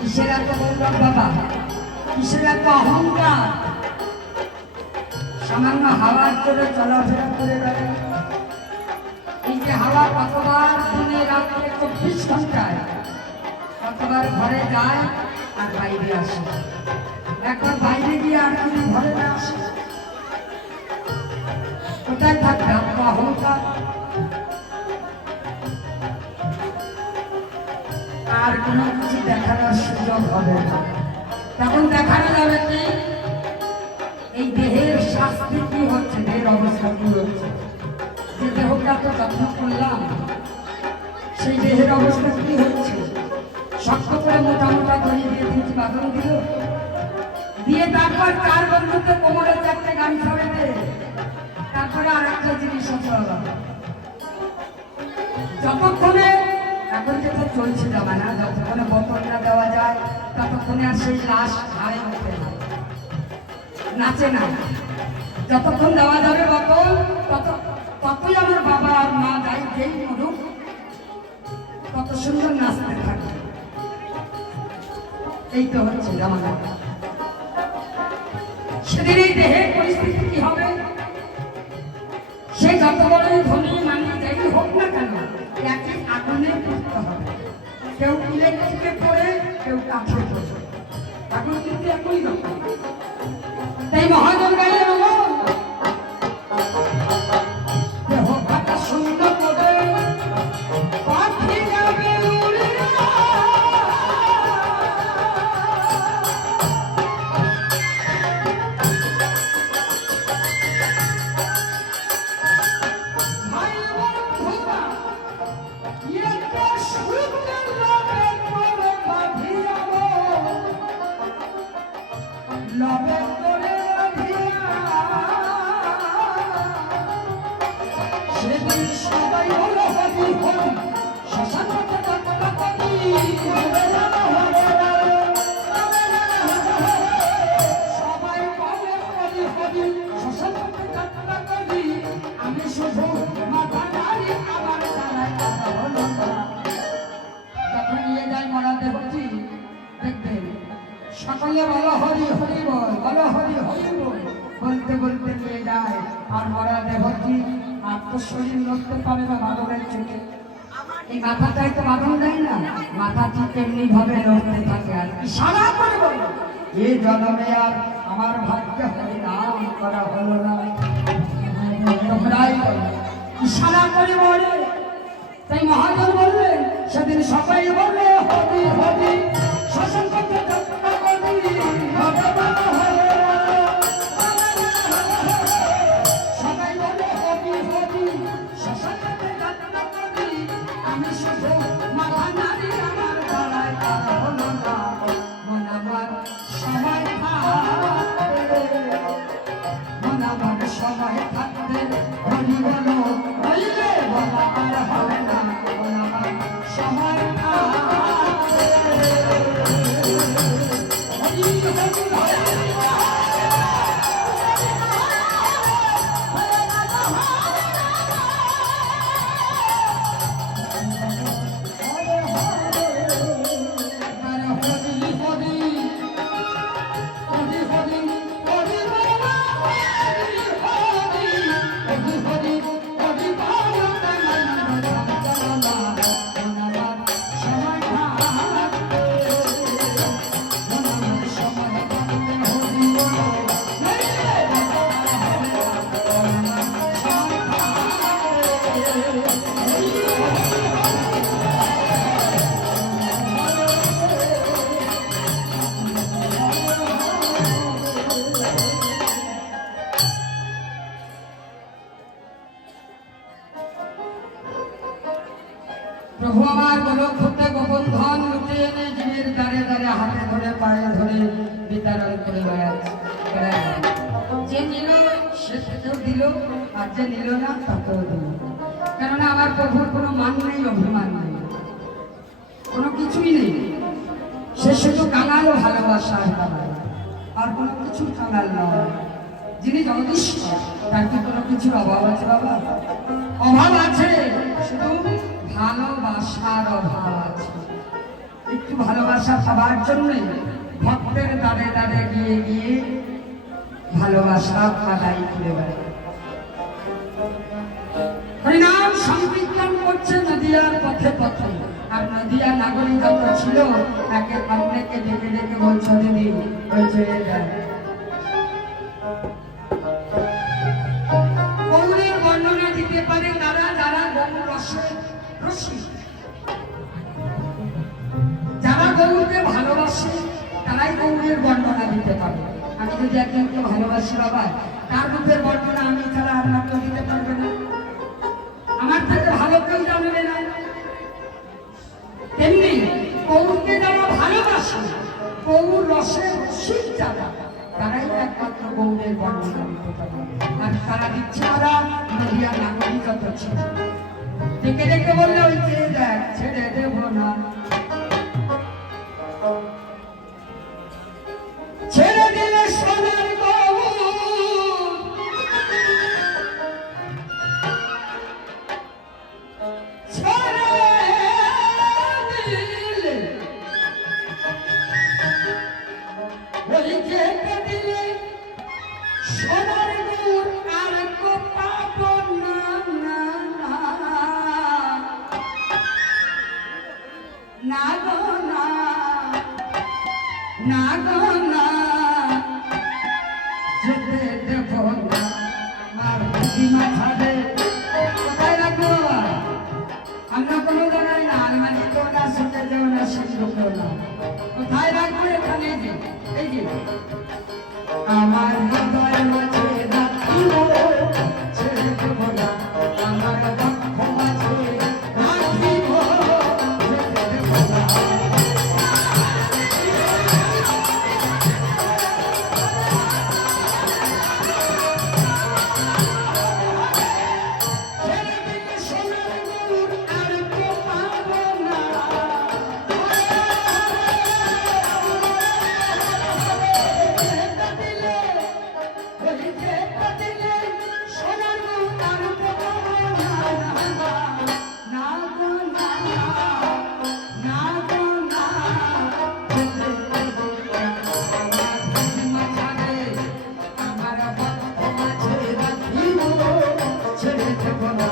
কিসের এত গৌরব বাবা, কিসের এত অহংকার? সামান্য হাওয়ার চলে চলাফেরা করে বেড়ায়। এই যে হাওয়া কতবার দিনে রাত্রে 24 ঘন্টায় কতবার ঘরে যায় আর বাইরে আসে, একবার বাইরে গিয়ে আর তুমি ঘরে না আসে। কোথায় থাকবে এত অহংকার? আর কোনো কিছু দেখানোর সুযোগ হবে না। তখন দেখানো যাবে কি এই দেহের শাস্তি কি হচ্ছে, দেহের অবস্থা কি হচ্ছে। যে দেহটা তো যত্ন করলাম সেই দেহের অবস্থা কি হচ্ছে। শক্ত করে মোটা মোটা করে দিয়ে দিয়েছি, বাঁধন দিল দিয়ে তারপর 4 বন্ধুকে কোমরে 4টে গামছা বেঁধে তারপরে আর একটা জিনিস হতে হবে। যতক্ষণে এখন যেটা চলছে জামানা, যতক্ষণে বোতলটা দেওয়া যায় ততক্ষণে আর সেই লাশ ঘাড়ে ওঠে না, নাচে না। যতক্ষণ দেওয়া যাবে বোতল ততই আমার বাবা আর মা যাই যেই মরুক কত সুন্দর নাচতে থাকে। এই তো হচ্ছে জামানা। সেদিন এই দেহের পরিস্থিতি কি হবে? সে যত বড়ই ধনী মানি যাই হোক না কেন একই আগুনে পুড়তে হবে। কেউ ইলেকট্রিকে পড়ে, কেউ কাঠে পড়ে, আগুন কিন্তু একই রকম। তাই মহাজন গায়ে সবাই হলো হরি হরি শ্মশান সবাই বলে হরি হরি শ্মশান আমি শুধু মাথা নাড়ি আমার দ্বারায় কথা হলো না। যখন নিয়ে যায় মরা দেবটি দেখবেন সকলে বলো হরি হরি বল, বলো হরি হরি বল, বলতে বলতে নিয়ে যায় আর মরা দেবটি আর তো শরীর লড়তে পারে না বাদনের চোখে। এই মাথাটাই তো বাঁধন দেয় না, মাথা ঠিক এমনি ভাবে লড়তে থাকে আর ইশারা করে বলে এই জন্মে আর আমার ভাগ্যে হরি নাম করা হলো না। তোমরাই ইশারা করে বলে। তাই মহাজন বললেন সেদিন সবাই বলে হরি হরি শ্মশান করতে যাত্রা করি সবাই বলে হরি হরি শ্মশান করতে যাত্রা করি আমি শুধু মাথা নাড়ি আমার গলায় কথা হলো না। মন আমার সময় থাকতে, মন আমার সময় থাকতে হরি বলো হইলে বলা আর হবে না। মন আমার সময় থাকতে হরি হরি তোমার গোলক হতে গোপন ধন লুটে এনে জীবের দ্বারে দ্বারে হাতে ধরে পায়ে ধরে বিতরণ করে যে নিল সে সেটাও দিল, আর যে নিল না তাকেও দিল। কেননা আমার প্রভুর কোনো মান নেই, অভিমান নেই, কোনো কিছুই নেই। সে শুধু কাঙাল ভালোবাসার কাঙাল, আর কোনো কিছু কাঙাল নয়। যিনি জগদীশ্বর, তার কি কোনো কিছুর অভাব আছে বাবা? অভাব আছে, শুধু ভালোবাসার অভাব আছে। একটু ভালোবাসা পাবার জন্য ভক্তের দ্বারে দ্বারে গিয়ে গিয়ে ভালোবাসা আদায় করে বেড়ায়। হরিনাম সংকীর্তন করছে নদিয়ার পথে পথে। আর নদিয়া নাগরী যত ছিল তাকে অন্যকে ডেকে ডেকে বলছো দিদি, বলছে গৌরের বর্ণনা দিতে পারে তারা যারা গৌর রসের রসিক, যারা গৌরকে ভালোবাসে তারাই গৌরের বর্ণনা দিতে পারে। আমি যদি একজনকে ভালোবাসি বাবা, তার রূপের বর্ণনা আমি ছাড়া আর কেউ দিতে পারবে না, আমার থেকে ভালো কেউ জানবে না। তেমনি গৌরকে যারা ভালোবাসে, গৌর রসের রসিক যারা, তারাই একমাত্র গৌরের বর্ণনা দিতে পারে। আর তারা দিচ্ছে ওরা নদিয়া নাগরী যত ছিল। ডেকে ডেকে বললে ওই যে দেখ ছেড়ে দেব না, ছেড়ে দিলে সোনার গৌর, ছেড়ে দিলে ওই যেতে দিলে সোনার গৌর, আর কো পাবো না না না গো না না গো না, যেতে দেব না আমার প্রতিমা ছাড়ে। কোথায় রাখবো বাবা? আমরা কোনো জানাই না, আলমারিতেও না, শোকেজেও না, সিন্ধুকেও না। কোথায় রাখবো? এখানে যে এই যে আমার হৃদয় মাঝে রাখিব, ছেড়ে দেব না আমার বক্ষ মাঝে রাখিব, যেতে দেব না। ছেড়ে দেব না।